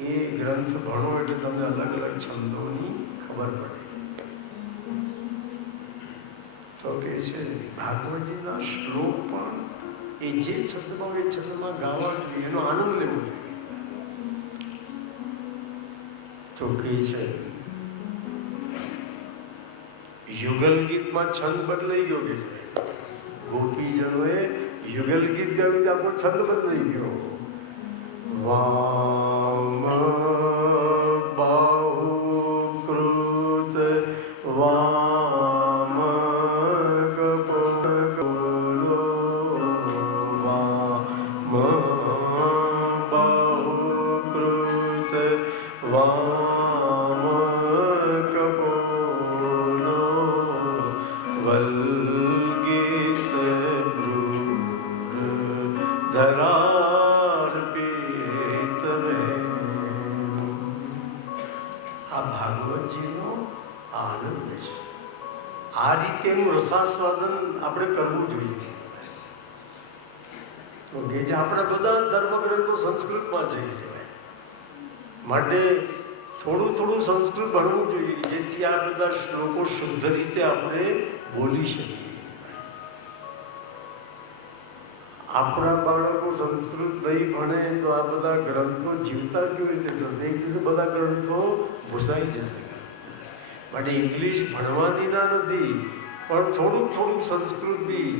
એ ગ્રંથ ભણો એટલે તમને અલગ અલગ છંદોની ખબર પડે. તો કે છે ભાગવતજીના શ્લોક પણ એ જે છંદમાં હોય એ છંદમાં ગાવા જોઈએ, એનો આનંદ લેવો જોઈએ. તો કે છે યુગલ ગીતમાં છંદ બદલાઈ ગયો કે ગોપીજનોએ યુગલ ગીત ગાયું તો આખો છંદ બદલાઈ ગયો. વામ બાહુ કૃત વામ કપોલો વામ બાહુ કૃત વામ કપોલો વલ્ગીત ધરાર્પિત મે. આ ભાગવતજીનો આનંદ છે. આ રીતેનું રસાસ્વાદન આપણે કરવું જોઈએ. તો કે જે આપણા બધા ધર્મગ્રંથો સંસ્કૃતમાં છે, માટે થોડું થોડું સંસ્કૃત ભણવું જોઈએ, જેથી આ બધા શ્લોકો શુદ્ધ રીતે આપણે બોલી શકીએ. આપણા બાળકો સંસ્કૃત નહીં ભણે તો આ બધા ગ્રંથો જીવતા કેવી રીતે થશે? એક દિવસે બધા ગ્રંથો ભૂસાઈ જશે. માટે ઇંગ્લિશ ભણવાની ના નથી, પણ થોડુંક થોડુંક સંસ્કૃત બી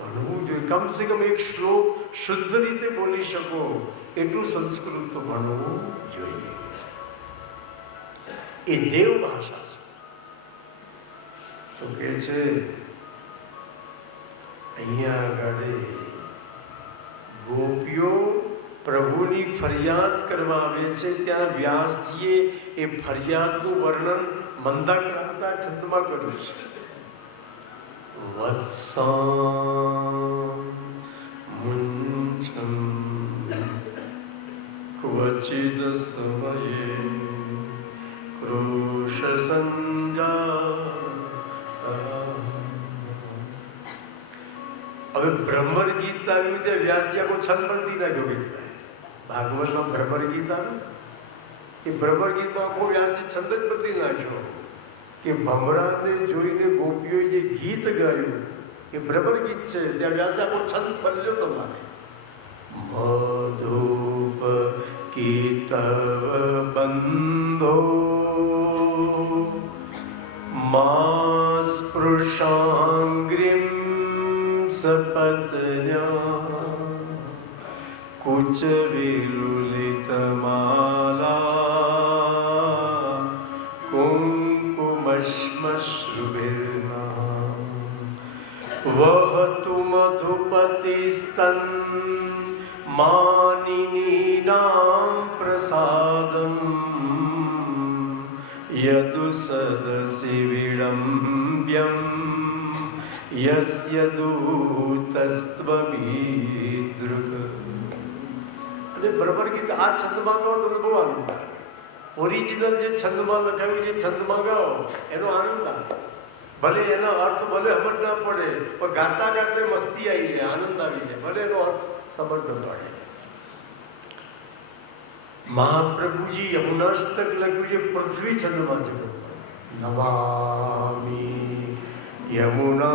ભણવું જોઈએ. કમસે કમ એક શ્લોક શુદ્ધ રીતે બોલી શકો એટલું સંસ્કૃત તો ભણવું જોઈએ. એ દેવ ભાષા છે. તો કે છે અહીંયા આગળ ગોપીઓ પ્રભુની ફરિયાદ કરવા આવે છે, ત્યાં વ્યાસજીએ એ ફરિયાદનું વર્ણન મંદાક્રાંતા છંદમાં કર્યું છે. વત્સા મુંચમ ક્વચિદ સમયે ક્રોશ સંજા. હવે ભ્રમર ગીત આવ્યું છે, વ્યાસજી આખો છંદ બદલી નાખ્યો. ભાગવતમાં ભ્રમર ગીત આવ્યું, એ ભ્રમર ગીતમાં આખો વ્યાસજી છંદ જ બદલી નાખ્યો કે ભમરાને જોઈને ગોપીઓએ જે ગીત ગાયું એ ભ્રમર ગીત છે. ત્યાં વ્યાસે આખો છંદ બદલ્યો. તમારે મધુપ કીતવ બંધો મા સ્પૃશાંગ્રીમ સપત્ન્યા કુચ વિલુલિત માલા કુંકુમશ્મશ્રુભિર્ના વહતુ મધુપતિસ્તન માનિનીનાં પ્રસાદમ યદુ સદસી વિડમ્બ્યમ યસ્ય દૂતસ્ત્વમીદૃક. અને ભ્રમર ગીત આ છંદમાં ગાઓ તમને બહુ આનંદ આવે. ઓરિજિનલ જે છંદમાં લખાવ્યું જે છંદમાં ગાઓ એનો આનંદ આવે. ભલે એનો અર્થ ભલે સમજ ના પડે, પણ ગાતા ગાતે મસ્તી આવી જાય, આનંદ આવી જાય, ભલે એનો અર્થ સમજ ન પડે. મહાપ્રભુજી યમુનાષ્ટક લખ્યું છે પૃથ્વી છંદમાં છે. નમામિ યમુનામહં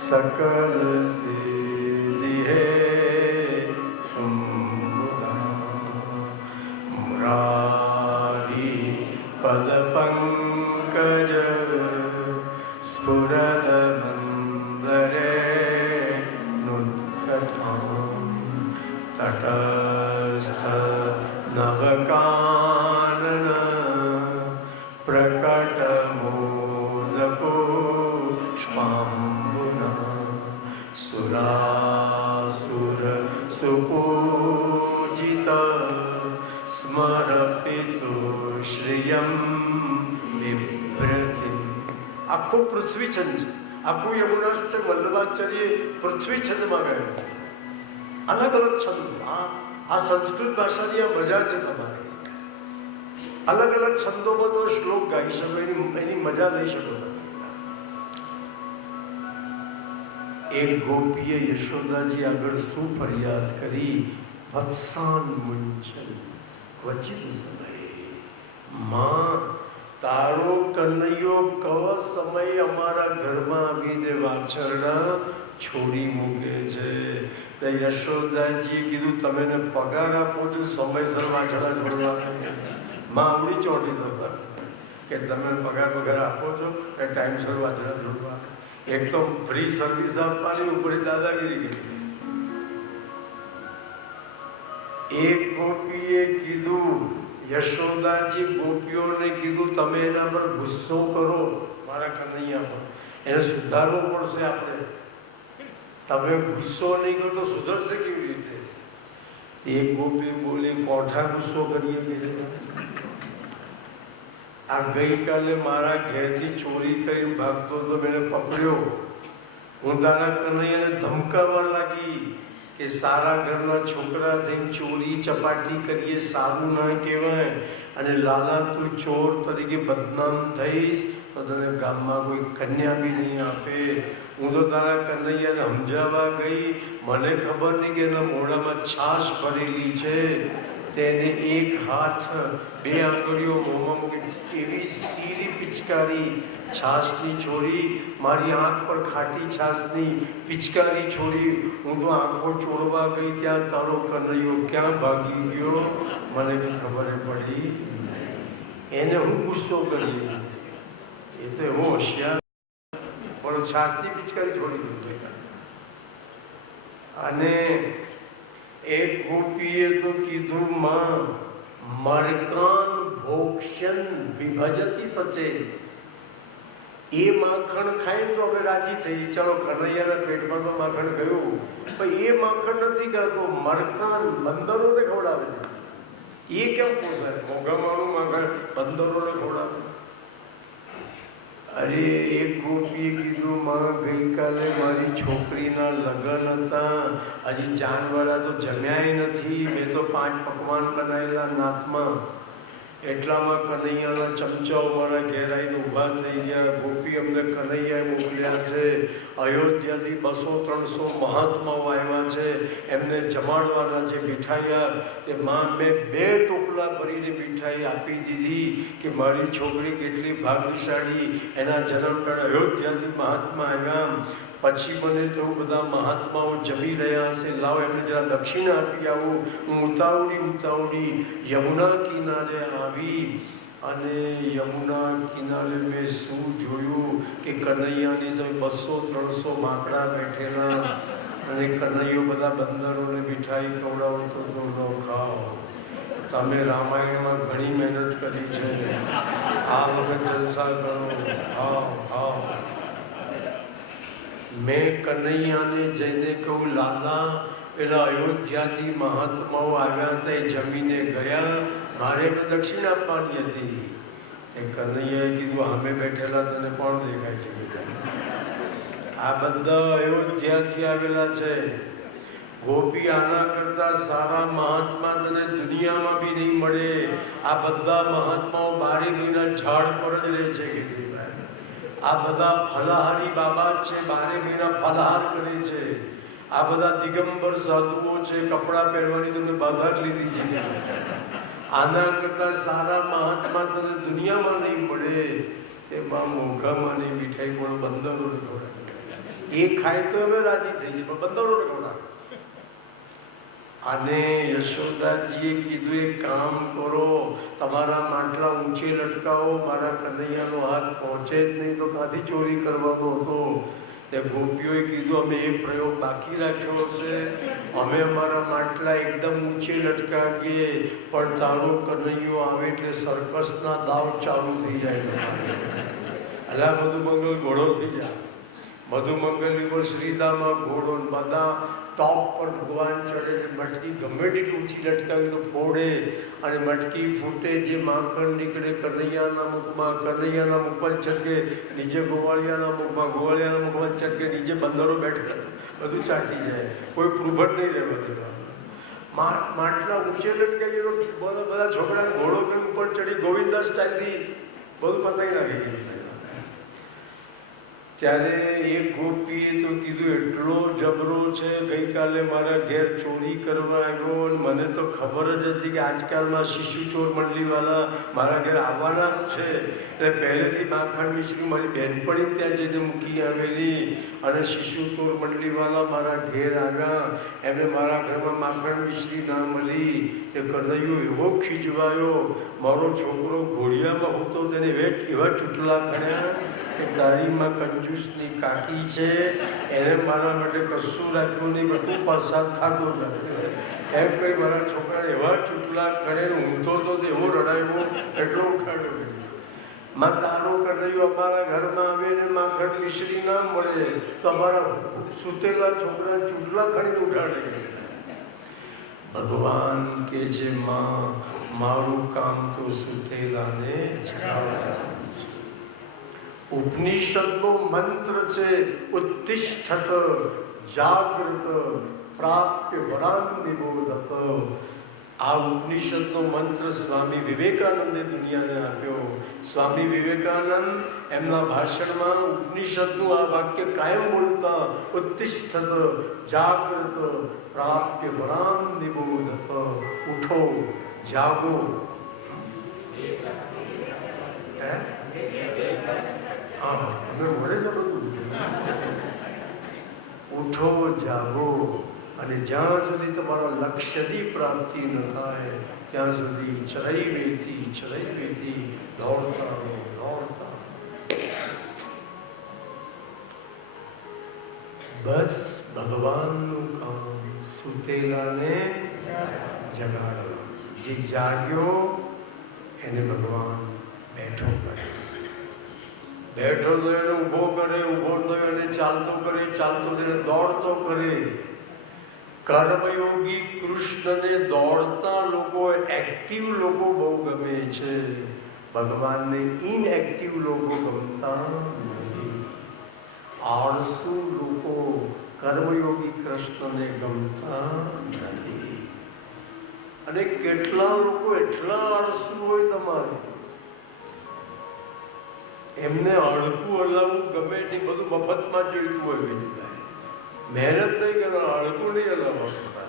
સકલ સિદ્ધિ હે મુરારી પદ પંકજ સ્ફુરદ મંદરે નુત્કટાં તટસ્થ નવકાનન પ્રકટ મોદપુષ્પાંબુના સુરાસુર સુપૂજિત સ્મરપિતુ શ્રિયમ બિભ્રતિ. આખો પૃથ્વી છંદ છે. આખું યમુનાષ્ટક વલ્લભાચાર્ય પૃથ્વી છંદમાં ગયું. અલગ અલગ છંદ. આ સંસ્કૃત ભાષાની આ મજા છે. તમારે અલગ અલગ છંદોમાં તો શ્લોક ગાઈ શકો, એની મજા લઈ શકો. એક ગોપીએ યશોદાજી આગળ શું ફરિયાદ કરી વત્સાન મુંચન ક્વચિત સમય. માં તારો કનૈયો કવો સમય અમારા ઘરમાં આવીને વાછરડા છોડી મૂકે છે. યશોદાજીએ કીધું તમે એને પગાર આપો છો સમયસર વાછરડા છોડવા. માં આવડી ચોટી દો કે તમે પગાર આપો છો કે ટાઈમસર વાછરડા છોડવા. એક તો ફ્રી સર્વિસ આપવાની ઉપર દાદાગીરી કરી. એક ગોપીએ કીધું, યશોદાજી ગોપીઓને કીધું તમે એના પર ગુસ્સો કરો મારા કનૈયા પર, એને સુધારવું પડશે આપણે. તમે ગુસ્સો નહીં કરો તો સુધરશે કેવી રીતે? એક ગોપી બોલી કોઠા ગુસ્સો કરીએ. આ ગઈકાલે મારા ઘેરથી ચોરી કરીને ભાગતો તો મેં પકડ્યો. હું તારા કનૈયાને ધમકાવવા લાગી કે સારા ઘરના છોકરા થઈને ચોરી ચપાટી કરીએ સારું ના કહેવાય, અને લાલા તું ચોર તરીકે બદનામ થઈશ તો તને ગામમાં કોઈ કન્યા બી નહીં આપે. હું તો તારા કનૈયાને સમજાવવા ગઈ, મને ખબર નહીં કે એના મોઢામાં છાશ ભરેલી છે. તેને એક હાથ બે આંગળીઓ મોંમાં મૂકી એવી સીધી પિચકારી છાશની છોડી, મારી આંખ પર ખાટી છાશની પિચકારી છોડી. હું તો આંખો છોડવા ગઈ ત્યાં તારો કનૈયો ક્યાં ભાગી ગયો મને ખબર પડી. એને હું ગુસ્સો કરી, એ તો એવો હોશિયાર પણ છાશની પિચકારી છોડી દીધું. અને એક ગોપીએ તો કીધું માં મરકાન ભોક્ષ્યન વિભજતી સચે. એ માખણ ખાઈને તો આપણે રાજી થઈ, ચલો કનૈયાના પેટમાં તો માખણ ગયું, પણ એ માખણ નથી ખાતો, મરકાન બંદરોને ખવડાવે છે. એ કેમ પોસાય? મોંઘામાનું માખણ બંદરોને ખવડાવે. અરે એક ગોપીએ કીધું માં ગઈકાલે મારી છોકરીના લગ્ન હતા, હજી જાનવાળા તો જમ્યાય નથી, મેં તો 5 પકવાન બનાવેલા નાથમાં. એટલામાં કનૈયાના ચમચાઓ મારા ઘેર આવીને ઊભા થઈ ગયા. ગોપી અમને કનૈયાએ મોકલ્યા છે, અયોધ્યાથી 200-300 મહાત્માઓ આવ્યા છે, એમને જમાડવાના છે. મીઠાઈયા તે માં મેં 2 ટોપલા ભરીને મીઠાઈ આપી દીધી કે મારી છોકરી કેટલી ભાગ્યશાળી, એના જન્મટાણે અયોધ્યાથી મહાત્મા આવ્યા. પછી મને થયું બધા મહાત્માઓ જમી રહ્યા હશે, લાવો એમને જરા દક્ષિણા આપી આવું. હું ઉતાવળી યમુના કિનારે આવી, અને યમુના કિનારે મેં શું જોયું કે કનૈયાની સામે 200-300 માકડા બેઠેલા, અને કનૈયો બધા બંદરોને મીઠાઈ ખવડાવતો તો ન ખાઓ, તમે રામાયણમાં ઘણી મહેનત કરી છે, આ વખત જલસા કરો, ખાઓ ખાઓ. મેં કનૈયાને જઈને કહું લાલા પેલા અયોધ્યાથી મહાત્માઓ આવ્યા હતા એ જમીને ગયા, મારે દક્ષિણ આપવાની હતી. એ કનૈયાએ કીધું અમે બેઠેલા તને કોણ દેખાય છે? આ બધા અયોધ્યાથી આવેલા છે. ગોપી આના કરતા સારા મહાત્મા તને દુનિયામાં બી નહીં મળે. આ બધા મહાત્માઓ 12 મહિના ઝાડ પર જ રહે છે. આ બધા ફલાહારી બાબા છે, 12 મહિના ફલાહાર કરે છે. આ બધા દિગંબર સાધુઓ છે, કપડાં પહેરવાની તમને બાધા જ લીધી છે. આના કરતા સારા મહાત્મા તને દુનિયામાં નહીં મળે. તેમાં મોંઘામાંની મીઠાઈ પણ બંદરોને ખવડાવે. એ ખાય તો અમે રાજી થઈ જઈએ, પણ બંદરોને ખવડાવે. અને યશોદાજીએ કીધું એક કામ કરો, તમારા માટલા ઊંચે લટકાવો, મારા કનૈયાનો હાથ પહોંચે જ નહીં તો કાંથી ચોરી કરવાનો હતો. તે ગોપીઓએ કીધું અમે એ પ્રયોગ બાકી રાખ્યો છે, અમે અમારા માટલા એકદમ ઊંચે લટકાવીએ, પણ તારો કનૈયો આવે એટલે સર્કસના દાવ ચાલુ થઈ જાય. અલા મધુમંગલ ઘોડો થઈ જાય. મધુમંગલની પર શ્રીદામાં ઘોડો, બધા ટોપ પર ભગવાન ચડે, મટકી ગમે તેટલી ઊંચી લટકાવી તો ફોડે, અને મટકી ફૂટે, જે માખણ નીકળે કનૈયાના મુખમાં, કનૈયાના મુખમાં છટકે, નીચે ગોવાળિયાના મુખમાં છટકે, નીચે બંદરો બેઠે, બધું સાટી જાય. કોઈ પ્રૂભટ નહીં રહેવા દેવા. માટલા ઊંચે લટકાવીએ તો બધા છોકરાને ઘોડો કરીને ઉપર ચડી ગોવિંદા સ્ટાઇલથી બધું પતાવી નાખી. ત્યારે એક ગોપીએ તો કીધું એટલો જબરો છે, ગઈકાલે મારા ઘેર ચોરી કરવા આવ્યો અને મને તો ખબર જ હતી કે આજકાલમાં શિશુ ચોર મંડળીવાળા મારા ઘેર આવવાના જ છે. એટલે પહેલેથી માખણ મિશ્રી મારી બહેનપણી ત્યાં જઈને મૂકી આવેલી અને શિશુ ચોર મંડળીવાળા મારા ઘેર આવ્યા. એમને મારા ઘરમાં માખણ મિશ્રી ના મળી. એ કનૈયો એવો ખીજવાયો, મારો છોકરો ઘોડિયામાં હોતો તેને એવા ચૂંટલા કર્યા કે તારી માં કંજૂસની કાકી છે, એને મારા માટે કશું રાખ્યું નહીં, બધું પ્રસાદ ખાધો નથી એમ કંઈ મારા છોકરાને એવા ચૂંટલા કરે. ઊંઘતો તો એવો રડાયો, એટલો ઉઠાડ્યો. માં તારો કનૈયો અમારા ઘરમાં આવે ને માખણ મિશ્રી ના મળે તો અમારા સુતેલા છોકરા ચૂંટલા કરીને ઉઠાડે. ભગવાન કે છે માં મારું કામ તો સુતેલાને જગાડવાનું. ઉપનિષદનો મંત્ર છે ઉત્તિષ્ઠત જાગૃત પ્રાપ્ય વરાન નિબોધત. આ ઉપનિષદનો મંત્ર સ્વામી વિવેકાનંદે દુનિયાને આપ્યો. સ્વામી વિવેકાનંદ એમના ભાષણમાં ઉપનિષદનું આ વાક્ય કાયમ બોલતા, ઉત્તિષ્ઠત જાગૃત પ્રાપ્ય વરાન નિબોધત. ઉઠો, જાગો. ઉઠો, જાગો અને જ્યાં સુધી તમારા લક્ષ્યની પ્રાપ્તિ ન થાય ત્યાં સુધી ચરઈ વેતી દોડતા દોડતા. બસ ભગવાનનું કામ સુતેલાને જગાડવા. જે જાગ્યો એને ભગવાન બેઠો કરે, બેઠો તો એને ઊભો કરે, ઊભો થયો એને ચાલતો કરે, ચાલતો થયો દોડતો કરે. કર્મયોગી કૃષ્ણને દોડતા લોકો, એક્ટિવ લોકો બહુ ગમે છે. ભગવાનને ઇનએક્ટિવ લોકો ગમતા નથી. આળસુ લોકો કર્મયોગી કૃષ્ણને ગમતા નથી. અને કેટલા લોકો એટલા આળસુ હોય તમારે, એમને હળકું હલાવવું ગમે નહીં, બધું મફતમાં જોઈતું હોય. બીજું મહેનત નહીં કરવા, હળકું નહીં હલાવવા.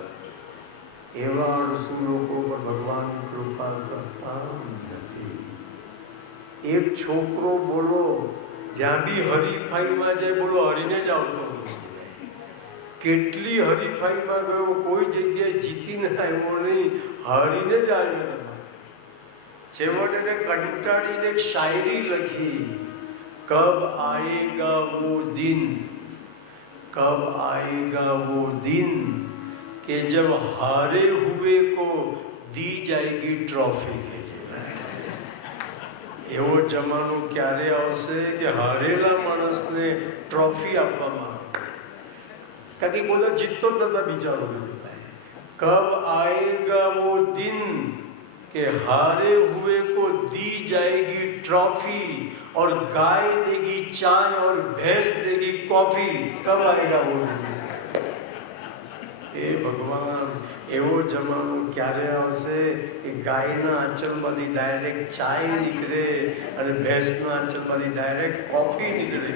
એવા આળસુ લોકો પર ભગવાન કૃપા કરતા નથી. એક છોકરો બોલો જ્યાં બી હરીફાઈમાં જાય, બોલો હરીને જ આવતો. કેટલી હરીફાઈમાં ગયો, કોઈ જગ્યાએ જીતીને આવ્યો નહીં, હરીને જ આવ્યો. છેવટે એને કંટાળીને એક શાયરી લખી, કબ આયેગા વો દિન, कब आएगा वो दिन कि जब हारे हुए को दी जाएगी ट्रॉफी. के એવો જમાનો ક્યારે આવશે કે હારેલા માણસને ટ્રોફી આપવામાં આવે? કારણ કે બોલો જીતતો જ નતા બિચારો. કબ આएगा वो दिन कि हारे हुए को दी जाएगी ट्रॉफी और गाय देगी चाय और भैंस देगी कॉफी. कब आएगा वो दिन? એ ભગવાન, એવો જમાનો ક્યારે આવશે કે ગાયના આંચલમાંથી ડાયરેક્ટ ચાય નીકળે અને ભેંસના આંચલમાંથી ડાયરેક્ટ કોફી નીકળે.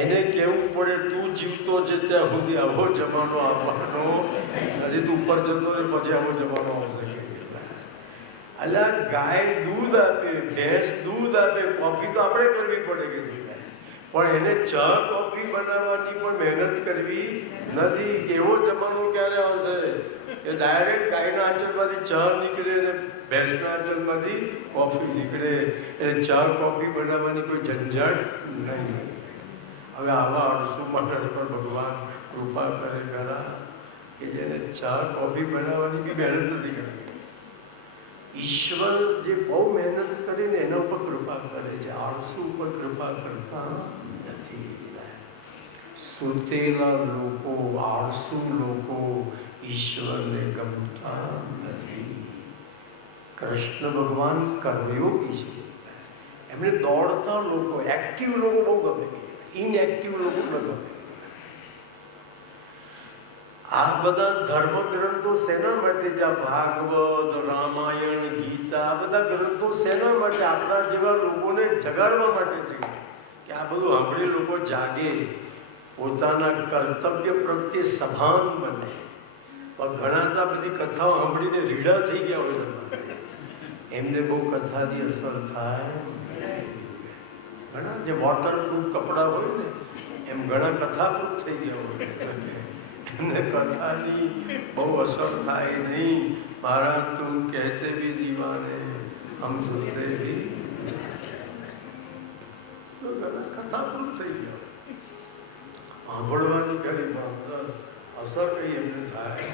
એને કહેવું પડે તું જીવતો છે ત્યાં સુધી આવો જમાનો આવવાનો, હજી તું ઉપર જતો ને પછી આવો જમાનો આવશે. અલા ગાય દૂધ આપે, ભેંસ દૂધ આપે, કોફી તો આપણે કરવી પડે કે પણ એને ચા કોફી બનાવવાની પણ મહેનત કરવી નથી. કેવો જમાનો ક્યારે આવશે કે ડાયરેક્ટ ગાયના આંચલમાંથી ચા નીકળે અને ભેંસના આંચલમાંથી કોફી નીકળે. એટલે ચા કોફી બનાવવાની કોઈ ઝંઝટ નહીં. હવે આવા આળસુ માટે પણ ભગવાન કૃપા કરે ખરા કે જેને ચા કોફી બનાવવાની બી મહેનત નથી કરવી. ઈશ્વર જે બહુ મહેનત કરીને એના ઉપર કૃપા કરે છે, આળસુ ઉપર કૃપા કરતા નથી. સુતેલા લોકો, આળસુ લોકો ઈશ્વરને ગમતા નથી. કૃષ્ણ ભગવાન કર્મયોગી છે, એમને દોડતા લોકો, એક્ટિવ લોકો બહુ ગમે, ઇનએક્ટિવ લોકો ન ગમે. આ બધા ધર્મ ગ્રંથો શેના માટે છે? ભાગવત, રામાયણ, ગીતા, આ બધા ગ્રંથો શેના માટે? આપણા જેવા લોકોને જગાડવા માટે છે કે આ બધું સાંભળી લોકો જાગે, પોતાના કર્તવ્ય પ્રત્યે સભાન બને. પણ ઘણા બધી કથાઓ સાંભળીને રીડા થઈ ગયા હોય, એમને બહુ કથાની અસર થાય. ઘણા જે વોટરપ્રૂફ કપડાં હોય ને એમ ઘણા કથાપ્રૂફ થઈ ગયા હોય, એમને કથાની બહુ અસર થાય નહીં. મહારાજ તું કહેતે ભી દીવાને હમ સુનતે ભી, ઘણા કથાપ્રૂફ થઈ ગયા. સાંભળવાની ઘણી અસર કઈ એમને થાય.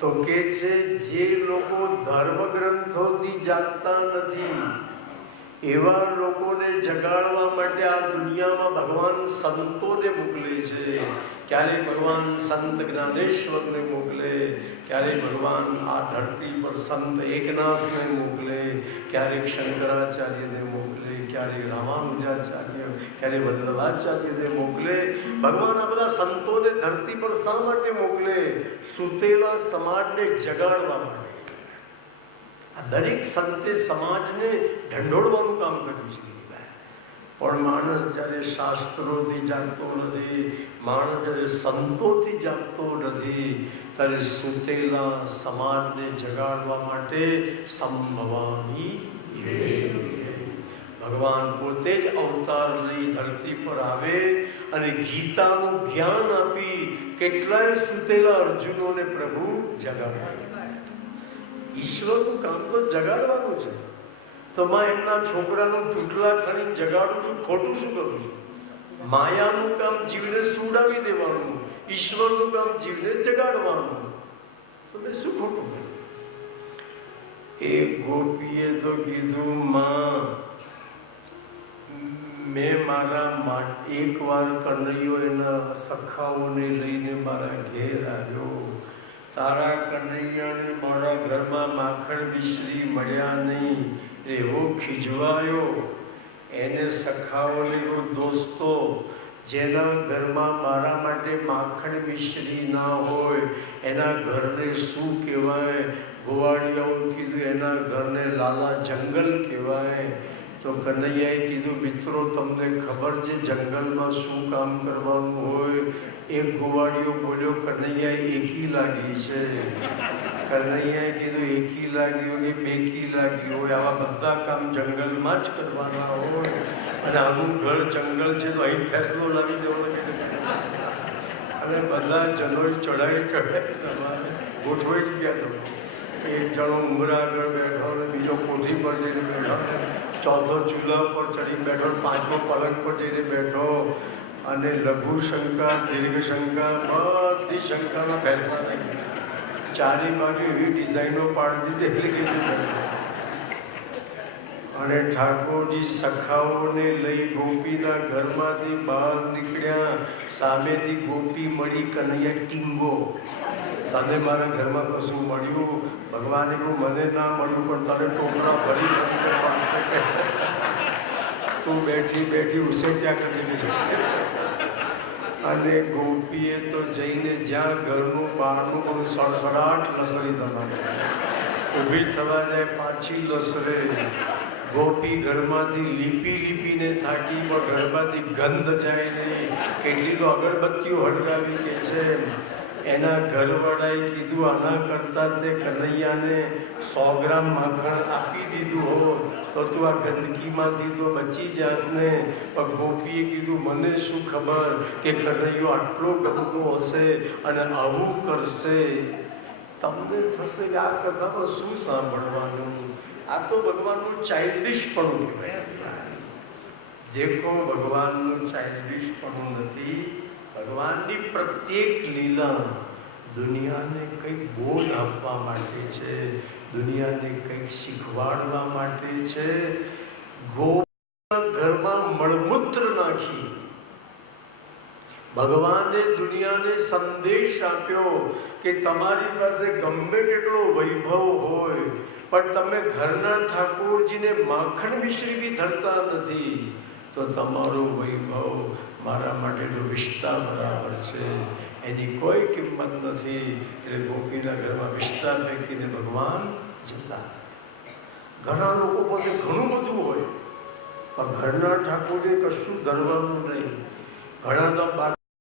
તો કે છે જે લોકો ધર્મ ગ્રંથોથી જાગતા નથી એવા લોકોને જગાડવા માટે આ દુનિયામાં ભગવાન સંતોને મોકલે છે. ક્યારેક ભગવાન સંત જ્ઞાનેશ્વરને મોકલે, ક્યારેક ભગવાન આ ધરતી પર સંત એકનાથને મોકલે, ક્યારેક શંકરાચાર્યને મોકલે, ક્યારેક રામાનુજાચાર્ય, ક્યારેક વલ્લભાચાર્યને મોકલે. ભગવાન આ બધા સંતોને ધરતી પર શા માટે મોકલે? સૂતેલા સમાજને જગાડવા માટે. આ દરેક સંતે સમાજને ઢંઢોળવાનું કામ કર્યું છે. પણ માણસ જ્યારે શાસ્ત્રોથી જાગતો નથી, માણસ જ્યારે સંતોથી જાગતો નથી, ત્યારે સૂતેલા સમાજને જગાડવા માટે સંભવામી ભગવાન પોતે જ અવતાર લઈ ધરતી પર આવે અને ગીતાનું જ્ઞાન આપી કેટલાય સૂતેલા અર્જુનોને પ્રભુ જગાડે. ઈશ્વરનું કામ તો જગાડવાનું છે. તો માં એમના છોકરાનું ચૂંટલા ખણી જગાડું છું, ખોટું શું કરું છું? માયાનું કામ જીવને સુડાવી દેવાનું, ઈશ્વરનું કામ જીવને જગાડવાનું. તો મેં શું ખોટું કર્યું? એક ગોપીએ તો કીધું, માં મેં મારા એકવાર કનૈયો એના સખાઓને લઈને મારા ઘેર આવ્યો. તારા કનૈયાને મારા ઘરમાં માખણ મિશ્રી મળ્યા નહીં, એવો ખીજવાયો. એને સખાઓને દોસ્તો, જેના ઘરમાં મારા માટે માખણ મિશ્રી ના હોય એના ઘરને શું કહેવાય? ગોવાળિયાઓ કીધું એના ઘરને લાલા જંગલ કહેવાય. તો કનૈયાએ કીધું, મિત્રો તમને ખબર છે જંગલમાં શું કામ કરવાનું હોય? એક ગોવાળિયો બોલ્યો, કનૈયા એકી લાગી છે. કનૈયાએ કીધું, એકી લાગી હોય બેકી લાગી હોય, આવા બધા કામ જંગલમાં જ કરવાના હોય, અને આનું ઘર જંગલ છે તો અહીં ફેસલો લાવી દેવાનો. અને બધા જનો ચઢાઈ તમારે ગોઠવાઈ જ ગયા. તો એક જણો ઉમરા આગળ બેઠો, બીજો કોઠી પર જઈને બેઠો, ચોથો ચૂલા પર ચડી બેઠો, પાંચમો પલંગ પર જઈને બેઠો. અને લઘુ શંકા, દીર્ઘ શંકા, બધી શંકામાં ફેસલા થઈ ગયા. ચારે બાજુ એવી ડિઝાઇનો પાડી દીધી એટલે કે. અને ઠાકોરજી સખાઓને લઈ ગોપીના ઘરમાંથી બહાર નીકળ્યા. સામેથી ગોપી મળી, કનૈયા ટીંગો, તને મારા ઘરમાં કશું મળ્યું? ભગવાને કહ્યું, મને ના મળ્યું, પણ તને ટોકરા ભરી તું બેઠી બેઠી ઉસેટ્યા કરી દીધી છે. અને ગોપીએ તો જઈને જ્યાં ઘરનું બહારનું બધું સડસડાટ લસરી તમારે ઊભી થવા જાય, પાછી લસરે. ગોપી ઘરમાંથી લીપીને થાકી, પણ ઘરમાંથી ગંધ જાય નહીં. કેટલી તો અગરબત્તીઓ હળગાવી કે છે. એના ઘરવાળાએ કીધું, આના કરતાં તે કનૈયાને 100 ગ્રામ માખણ આપી દીધું હોત તો તું આ ગંદકીમાંથી તો બચી જાત ને. પણ ગોપીએ કીધું, મને શું ખબર કે કનૈયો આટલો ગંદકો હશે અને આવું કરશે. તમને થશે કે આ કથામાં શું સાંભળવાનું? આ તો ભગવાનનું ચાઇલ્ડિશપણું કહેવાય. દેખો, ભગવાનનું ચાઇલ્ડિશપણું નથી. ભગવાનની પ્રત્યેક લીલા દુનિયાને કંઈક બોધ આપવા માટે છે, દુનિયાને કંઈક શીખવાડવા માટે છે. ગોપીના ઘરમાં મળમૂત્ર નાખી ભગવાને દુનિયાને સંદેશ આપ્યો કે તમારી પાસે ગમે તેટલો વૈભવ હોય, પણ તમે ઘરના ઠાકોરજીને માખણ મિશ્રી બી ધરતા નથી, તો તમારો વૈભવ મારા માટે તો વિષ્ટા બરાબર છે, એની કોઈ કિંમત નથી. એટલે ગોપીના ઘરમાં વિષ્ટા ફેંકીને ભગવાન જતા. ઘણા લોકો પાસે ઘણું બધું હોય પણ ઘરના ઠાકોરને કશું ધરવાનું નહીં. ઘણા તો